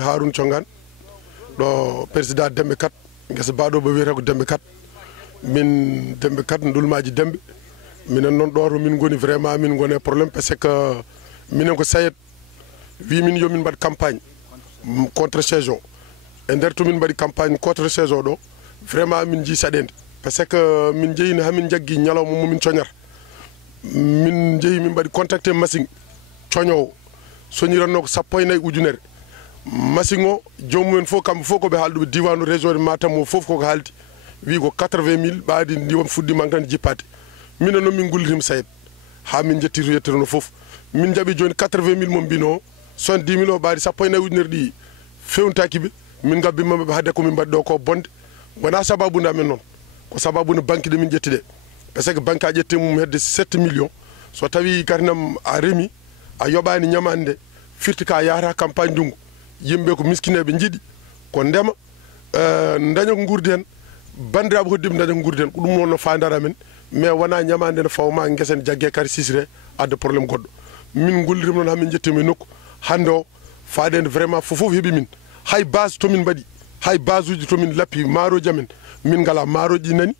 Harun Chongan ɗo président Dembe Kat ngesa baɗo bo wiyete ko Dembe Kat min Dembe Kat ndulmaji Dembe minen noon ɗo to min goni vraiment min gone probléme parce que minen ko SAED wi min yomin mbaɗ campagne contre saison e nder to min mbaɗi campagne contre saison ɗo vraiment min jii saɗede par ce que min jeyini hamin jaggui ñalawma momin coñata min jeeyi min mbaɗi contacté machine coñowo soñiranno ko 14 ujunere machine o jomumen fof kamɓe fof koɓe haalduɓe diwanu région de Matam o fof koko haaldi wi ko 80 000 ɓaadi ndiwam fuɗɗima tan jippade minen noon min gullitima SAED ha min jettitu yettirano fof min jaaɓi joni 80 000 mo mbino 70 000 o ɓaadi 14 ujunere ɗi fewtakiɓe min gabbimaɓe haade komin mbaɗi ɗo ko bonde wona sababude amen noon ko sababude banque de min ƴetti ɗe par ce que banque a ƴetti mum hedde 7 millions so tawi karinam a reemi a yoɓani ñamande nde firti ka yahata campagne ndungu yimɓe ko miskineɓe jiiɗi ko ndema daña ko gurdi hen bandiraɓe hoddiɓe daña ko gurdi hen ko ɗum noon no fandara men mais wona ñamande ne fawma guesen jaggue kari sisre adde probléme goɗɗo min gollirima noon hamin jettima e nokku hande o fadede vraiment fofoof heeɓi min hay base tomin mbaɗi hay base uji tomin lappi maaroji amen min ngala maaroji ɗi nani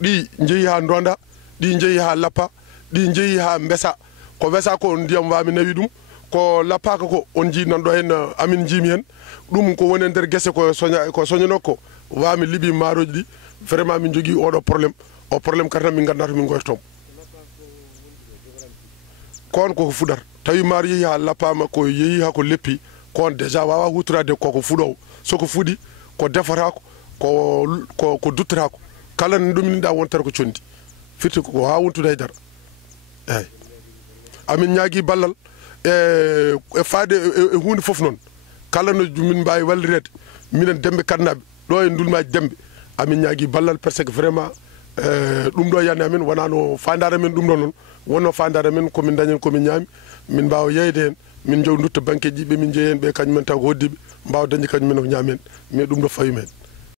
ɗi jeeyi ha donda ɗi jeeyi ha lappa ɗi jeeyi ha mbesa ko wesa ko ndiyam wami nawi ɗum ko lappaka ko on jii nanɗo hen amin jimi hen ɗum ko woni nder guese ko soñano ko wami liiɓi maaroji ɗi vraiment min jogui oɗo probléme o probléme kadi tan min gandata min goytotom kon koko fuɗata tawi maaro yeehi ha lappama ko yeehi ha ko leppi kon déjà wawa hutorade koko fuɗowo soko fuɗi ko defatako ko duttatako kala no ɗuminiɗa wontere ko condi firti ko ha wontude haydara eyyi amin ñaagui ballal e faade e hunde foof noon kala no min mbawi wallirede minen Dembe Katnaɓe ɗo e ndulmaji Dembe amin ñaagui ballal par ce que vraiment ɗum ɗo yanne amen wona no fandare men ɗum ɗo noon wonno fandare men komin dañen komin ñaami min mbawa yeyde hen min jaw dutta banque ji ɓe min jeeyi hen ɓe kañumen taw ko hoddiɓe mbawa dañde kañumen ko ñaamen mais ɗum ɗo fawi men